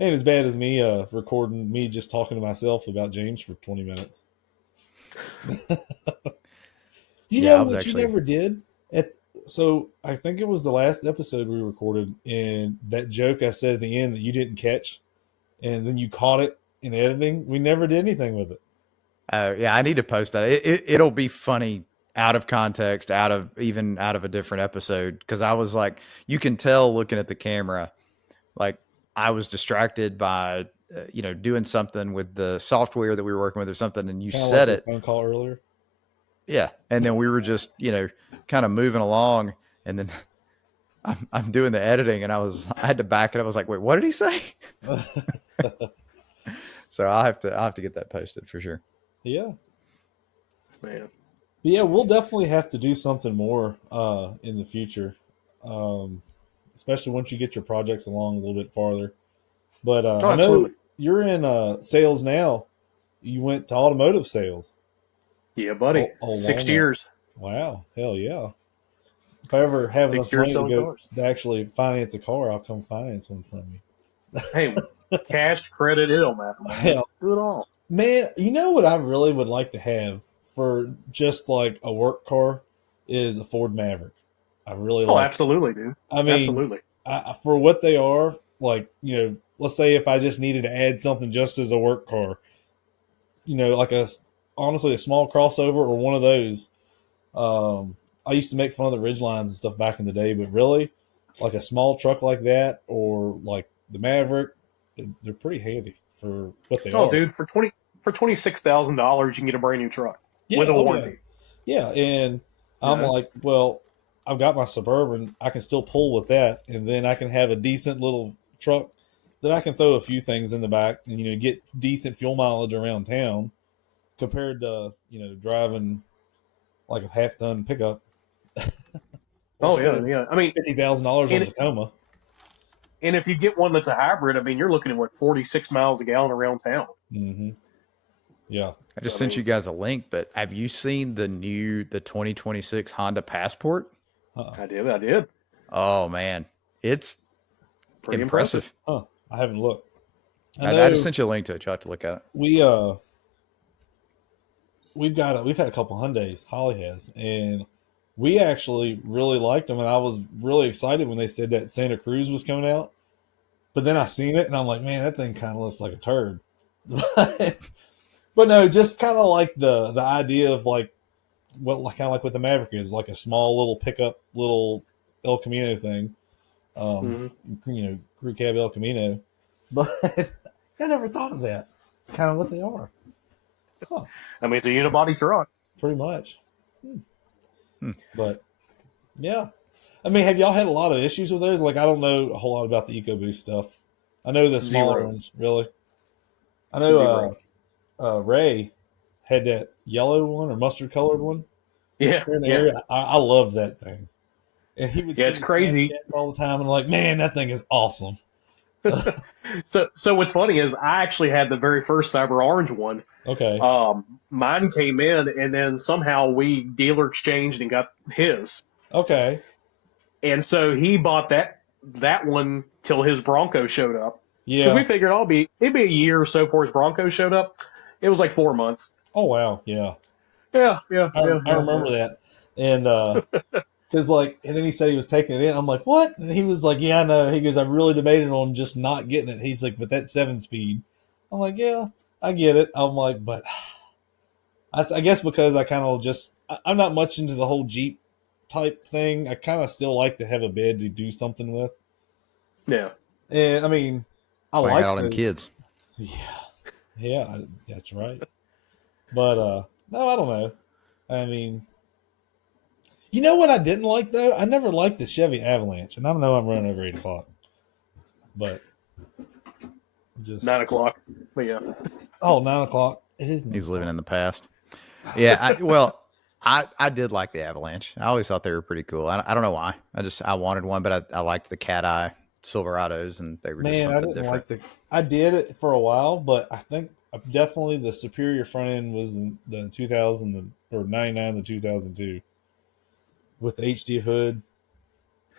Ain't as bad as me recording me just talking to myself about James for 20 minutes. You Yeah, know I was what you actually. never did? So I think it was the last episode we recorded, and that joke I said at the end that you didn't catch, and then you caught it in editing. We never did anything with it. Yeah, I need to post that. It'll be funny out of context, out of a different episode, because I was like, you can tell looking at the camera, like I was distracted by doing something with the software that we were working with or something, and you Kind of like said our it, phone call earlier. yeah, and then we were just kind of moving along, and then I'm doing the editing, and I had to back it up. I was like, wait, what did he say? So I'll have to get that posted for sure. Yeah. Man. But yeah, we'll definitely have to do something more in the future, um, especially once you get your projects along a little bit farther. But Oh, I know absolutely. you're in sales now. You went to automotive sales. Yeah, buddy. Oh, 60 Walnut. years. Wow. Hell yeah. If I ever have enough 6 years money to selling go cars. to actually finance a car, I'll come finance one from Hey, cash, credit, it don't matter, you. man. Hell, Do it all. man, you know what I really would like to have for just like a work car is a Ford Maverick. I really Oh, like it. absolutely, dude. I mean, Absolutely. for what they are, like, let's say if I just needed to add something just as a work car, like honestly, a small crossover or one of those. I used to make fun of the Ridgelines and stuff back in the day, but really, like a small truck like that or like the Maverick, they're pretty handy for what they Oh, are. dude, for $26,000, you can get a brand new truck with Yeah, a oh yeah, warranty. yeah. And You I'm know? like, well, I've got my Suburban. I can still pull with that, and then I can have a decent little truck that I can throw a few things in the back and get decent fuel mileage around town compared to driving like a half ton pickup or Oh yeah, spending yeah. I mean, $50,000 on and Tacoma. and if you get one that's a hybrid, I mean, you're looking at what 46 miles a gallon around town. Mm-hmm. Yeah. I So just I sent you mean, guys a link, but have you seen the 2026 Honda Passport? Uh-uh. I did. Oh man, it's Pretty impressive. impressive. Huh. I haven't looked. I I just know sent you a link to it. You'll have to look at it. we've had a couple Hyundais. Holly has, and we actually really liked them, and I was really excited when they said that Santa Cruz was coming out. But then I seen it, and I'm like, man, that thing kind of looks like a turd. But no, just kind of like the idea of like what kind of like what the Maverick is, like a small little pickup, little El Camino thing. Um, Hmm. Crew cab El Camino. But I never thought of that. Kind of what they are. Huh. I mean, it's a unibody truck. Pretty much. Hmm. But yeah. I mean, have y'all had a lot of issues with those? Like, I don't know a whole lot about the EcoBoost stuff. I know the smaller Zero. ones, really. I know Zero. Ray had that yellow one or mustard colored one Yeah, here in the yeah, area. I love that thing. And he would yeah. send It's me crazy. Snapchats all the time, and I'm like, man, that thing is awesome. So what's funny is I actually had the very first Cyber Orange one. Okay. Mine came in, and then somehow we dealer exchanged and got his. Okay. And so he bought that one till his Bronco showed up. Because we Yeah. figured it'd be a year or so before his Bronco showed up. It was like 4 months. Oh wow. Yeah. Yeah, yeah, I, yeah, I yeah, yeah. remember that. And because like, and then he said he was taking it in. I'm like, what? And he was like, yeah, I know. He goes, I really debated on just not getting it. He's like, but that 7-speed. I'm like, yeah, I get it. I'm like, but I guess because I kind of I'm not much into the whole Jeep type thing. I kind of still like to have a bed to do something with. Yeah. And I mean, I That's why I got like all them those. kids. Yeah, yeah, that's right. But no, I don't know. I mean, you know what I didn't like though? I never liked the Chevy Avalanche, and I know I'm running over 8 o'clock, but just 9 o'clock. But yeah. 9 o'clock. It is He's living 9 o'clock. in the past. Yeah, I did like the Avalanche. I always thought they were pretty cool. I don't know why. I wanted one, but I liked the cat eye Silverados, and they were just Man, I something didn't different. like I did it for a while, but I think definitely the superior front end was the 2000 or 99 to 2002 with the HD hood.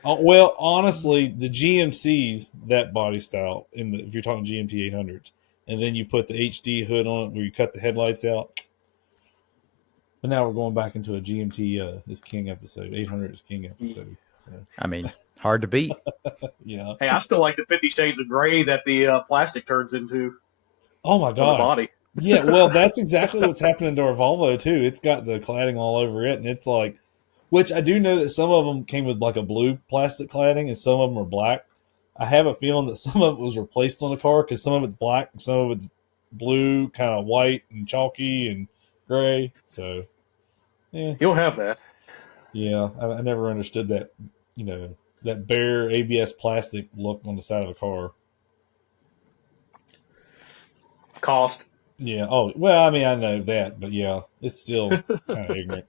Well, honestly, the GMCs, that body style if you're talking GMT 800s, and then you put the HD hood on it where you cut the headlights out. But now we're going back into a GMT is King episode. 800 is King episode. So I mean, hard to beat. yeah. Hey, I still like the 50 Shades of Gray that the plastic turns into Oh my on the god. body. Yeah, well, that's exactly what's happening to our Volvo too. It's got the cladding all over it, and it's like, which I do know that some of them came with like a blue plastic cladding, and some of them are black. I have a feeling that some of it was replaced on the car because some of it's black, some of it's blue, kind of white and chalky and gray. So, yeah, You'll have that. yeah, I never understood that, you know, that bare ABS plastic look on the side of a car. Cost. Yeah. Oh, well, I mean, I know that, but yeah, it's still kind of ignorant.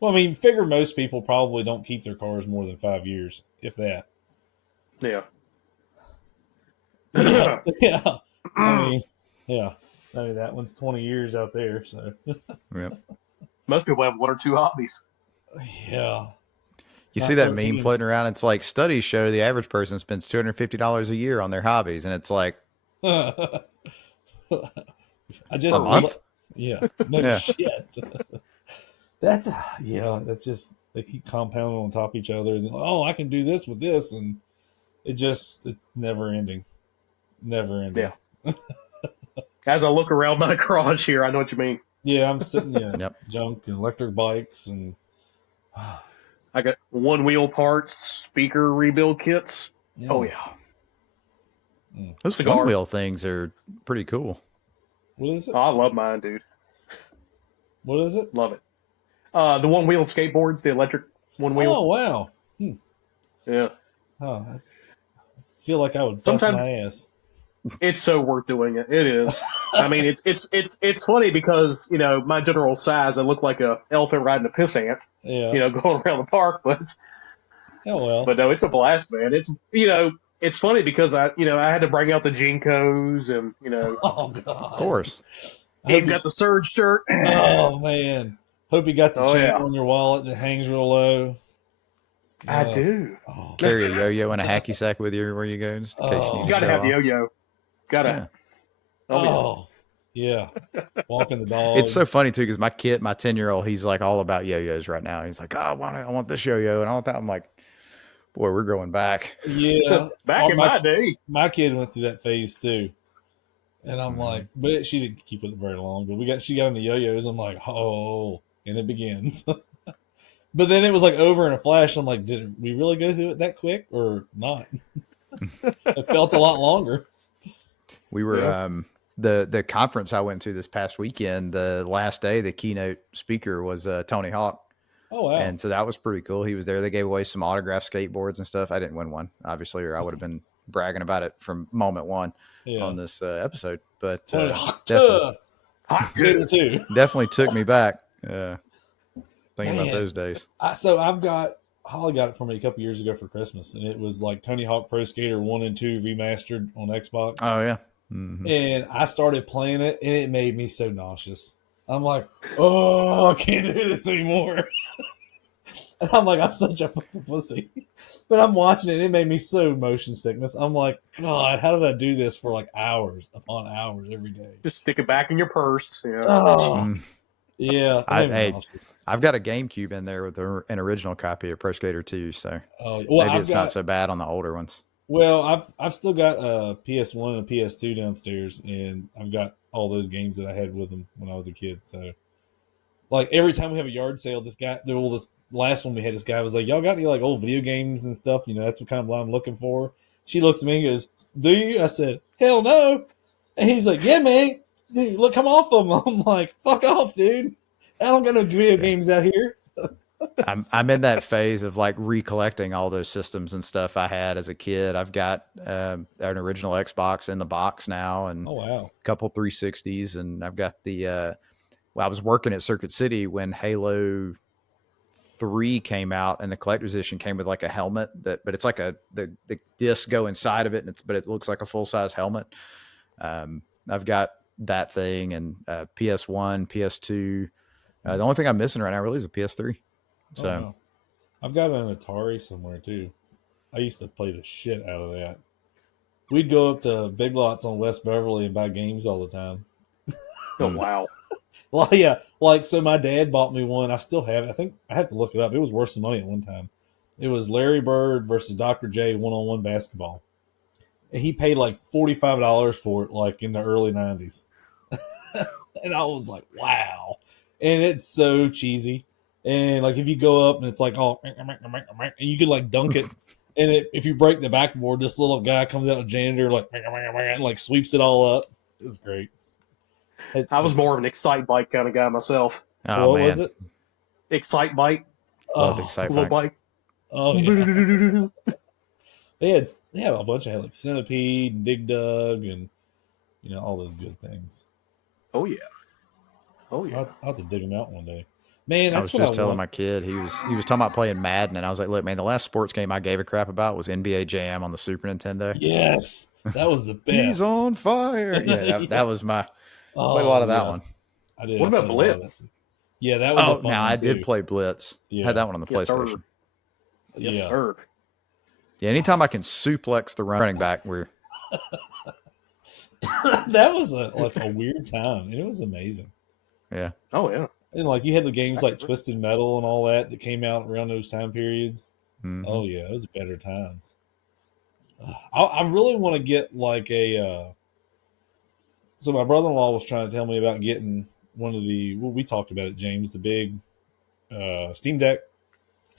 Well, I mean, figure most people probably don't keep their cars more than 5 years, if that. Yeah. Yeah, yeah. I mean, yeah. I mean, that one's 20 years out there, so Yep. Most people have one or two hobbies. yeah. You Not see that meme 13. floating around? It's like studies show the average person spends $250 a year on their hobbies, and it's like I a just month. yeah, no Yeah. shit. That's that's just they keep compounding on top of each other, and oh, I can do this with this, and it's never ending, never ending. Yeah. As I look around my garage here, I know what you mean. Yeah, I'm sitting Yep. junk and electric bikes and I got one wheel parts, speaker rebuild kits. Oh yeah. Those Cigar. one wheel things are pretty cool. What is it? Oh, I love mine, dude. What is it? Love it. The one wheeled skateboards, the electric one wheel. Oh wow. Yeah. Oh, I feel like I would bust Sometimes my ass. it's so worth doing it. It is. I mean, it's funny because my general size, I look like a elephant riding a piss ant. Yeah. Going around the park, but Oh well. no, it's a blast, man. It's funny because I had to bring out the Jinkos and Oh god. Of course. Dave got the Surge shirt. Oh man. Hope you got the Oh, chain yeah. on your wallet that hangs real low. I do. Oh, Carry a yo-yo and a hacky sack with you everywhere you go, just in case you Oh. need You to gotta show have the off. yo-yo. Gotta. Yeah. Oh, yeah. Walking the dog. It's so funny too because my 10-year-old, he's like all about yo-yos right now. He's like, oh, I want this yo-yo and I want that. I'm like, boy, we're going back. Yeah. back in my day. My kid went through that phase too. And I'm like, but she didn't keep it very long. But she got into yo-yos. I'm like, oh, and it begins. But then it was like over in a flash. I'm like, did we really go through it that quick or not? It felt a lot longer. We were Yeah. The conference I went to this past weekend. The last day, the keynote speaker was Tony Hawk, Oh wow. and so that was pretty cool. He was there. They gave away some autographed skateboards and stuff. I didn't win one, obviously, or I would have been bragging about it from moment one Yeah. on this episode. But Tony Hawk definitely, Hot skater too. definitely took me back. Thinking about Man. those days. So Holly got it for me a couple years ago for Christmas, and it was like Tony Hawk Pro Skater 1 and 2 remastered on Xbox. Oh yeah. Mm-hmm. And I started playing it, and it made me so nauseous. I'm like, oh, I can't do this anymore. And I'm like, I'm such a fucking pussy. But I'm watching it, and it made me so motion sickness. I'm like, God, how did I do this for like hours upon hours every day? Just stick it back in your purse. Yeah. Oh, yeah. it made me Hey, nauseous. I've got a GameCube in there with an original copy of Pro Skater 2, so Well, maybe it's not so bad on the older ones. Well, I've still got a PS1 and a PS2 downstairs, and I've got all those games that I had with them when I was a kid. So, like every time we have a yard sale, this last one we had, this guy was like, "Y'all got any like old video games and stuff? That's what kind of what I'm looking for." She looks at me and goes, "Do you?" I said, "Hell no!" And he's like, "Yeah, man, dude, look, come off of them." I'm like, "Fuck off, dude! I don't got no video games out here." I'm in that phase of like recollecting all those systems and stuff I had as a kid. I've got an original Xbox in the box now, and Oh wow! a couple 360s, and I've got the. I was working at Circuit City when Halo 3 came out, and the collector's edition came with like a helmet but it's like the discs go inside of it, and but it looks like a full size helmet. I've got that thing, and PS1, PS2. The only thing I'm missing right now really is a PS3. So wow. I've got an Atari somewhere too. I used to play the shit out of that. We'd go up to Big Lots on West Beverly and buy games all the time. Oh wow. Well, yeah, like so my dad bought me one. I still have it. I think I have to look it up. It was worth some money at one time. It was Larry Bird versus Dr. J 1-on-1 basketball. And he paid like $45 for it, like in the early 90s. And I was like, wow. And it's so cheesy. And like if you go up and it's like, oh, and you can like dunk it. And if you break the backboard, this little guy comes out with janitor, like sweeps it all up. It was great. I was more of an Excite Bike kind of guy myself. oh What man, was it? Excite Bike, loved Oh, Excite little Bike. bike. oh yeah. They had a bunch of like Centipede and Dig Dug and all those good things. Oh yeah. Oh yeah. I'll have to dig them out one day. Man, I that's was what just I telling want. my kid, he was talking about playing Madden, and I was like, look, man, the last sports game I gave a crap about was NBA Jam on the Super Nintendo. Yes, that was the He's best. on fire. Yeah, Yeah. that was my played a lot Oh of that yeah, one. I did. What I about played a lot of that. Blitz? Yeah, that was a Oh, fun now one I did too. play Blitz. Yeah, Had that one on the Yes, sir. PlayStation. Yes, yeah. sir. Yeah, anytime I can suplex the running back, we're That was like a weird time, and it was amazing. yeah. Oh yeah. And like you had the games like Twisted Metal and all that came out around those time periods. Mhm. Oh yeah, it was better times. I really want to get like a. So my brother-in-law was trying to tell me about getting one of the. Well, we talked about it, James, the big Steam Deck,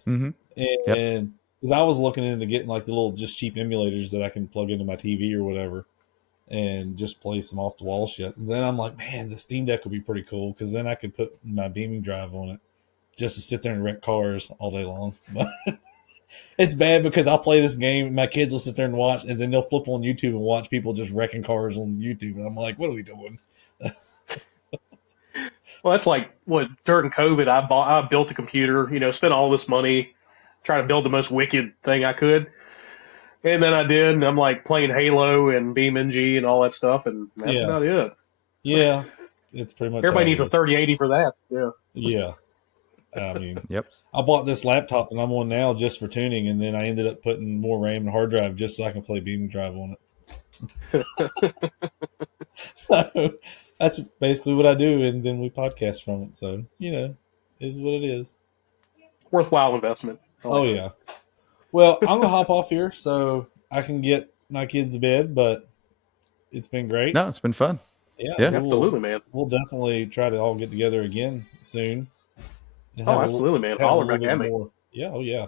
Mm-hmm. Yep. and because I was looking into getting like the little just cheap emulators that I can plug into my TV or whatever, and just play some off the wall shit. And then I'm like, man, the Steam Deck would be pretty cool because then I could put my beaming drive on it just to sit there and wreck cars all day long. But it's bad because I'll play this game, and my kids will sit there and watch, and then they'll flip on YouTube and watch people just wrecking cars on YouTube. And I'm like, what are we doing? Well, that's like what during COVID I built a computer. Spent all this money trying to build the most wicked thing I could, and then I did. And I'm like playing Halo and BeamNG and all that stuff, and that's Yeah. about it. Yeah, it's pretty much Everybody how it needs a is. 3080 for that. Yeah. Yeah. I mean, Yep. I bought this laptop that I'm on now just for tuning, and then I ended up putting more RAM and hard drive just so I can play beaming drive on it. So that's basically what I do, and then we podcast from it. So is what it is. Worthwhile investment. I like Oh it. yeah. Well, I'm gonna hop off here so I can get my kids to bed, but it's been great. No, it's been fun. Yeah, Yeah. Absolutely, man. We'll definitely try to all get together again soon. And Oh, have absolutely, man. have a Holler little back at bit me. more. Yeah, oh yeah.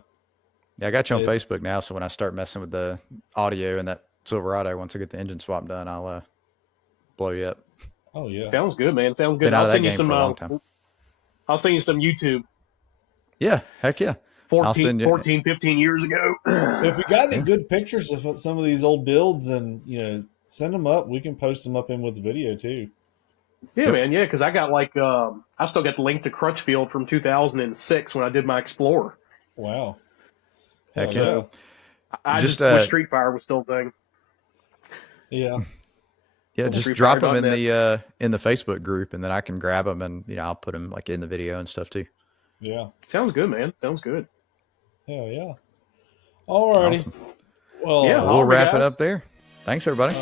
Yeah, I got you on It's- Facebook now, so when I start messing with the audio and that Silverado, once I get the engine swap done, I'll blow you up. Oh yeah. Sounds good, man. Sounds good. Been out I'll of that send you game some. for a long time. I'll send you some YouTube. Yeah, heck yeah. 14, send you- 14 15 years ago. If we got any Yeah. good pictures of some of these old builds, and send them up. We can post them up in with the video too. Yeah, Yep. man. Yeah, because I got I still got the link to Crutchfield from 2006 when I did my Explorer. Wow. Heck Hell yeah. I Just, just wish Street Fire was still a thing. Yeah. Yeah, just drop them in the Facebook group, and then I can grab them, and I'll put them like in the video and stuff too. Yeah. Sounds good, man. Sounds good. Hell yeah. Alrighty. Awesome. Well, Yeah, We'll All right, wrap it guys. up there. Thanks, everybody.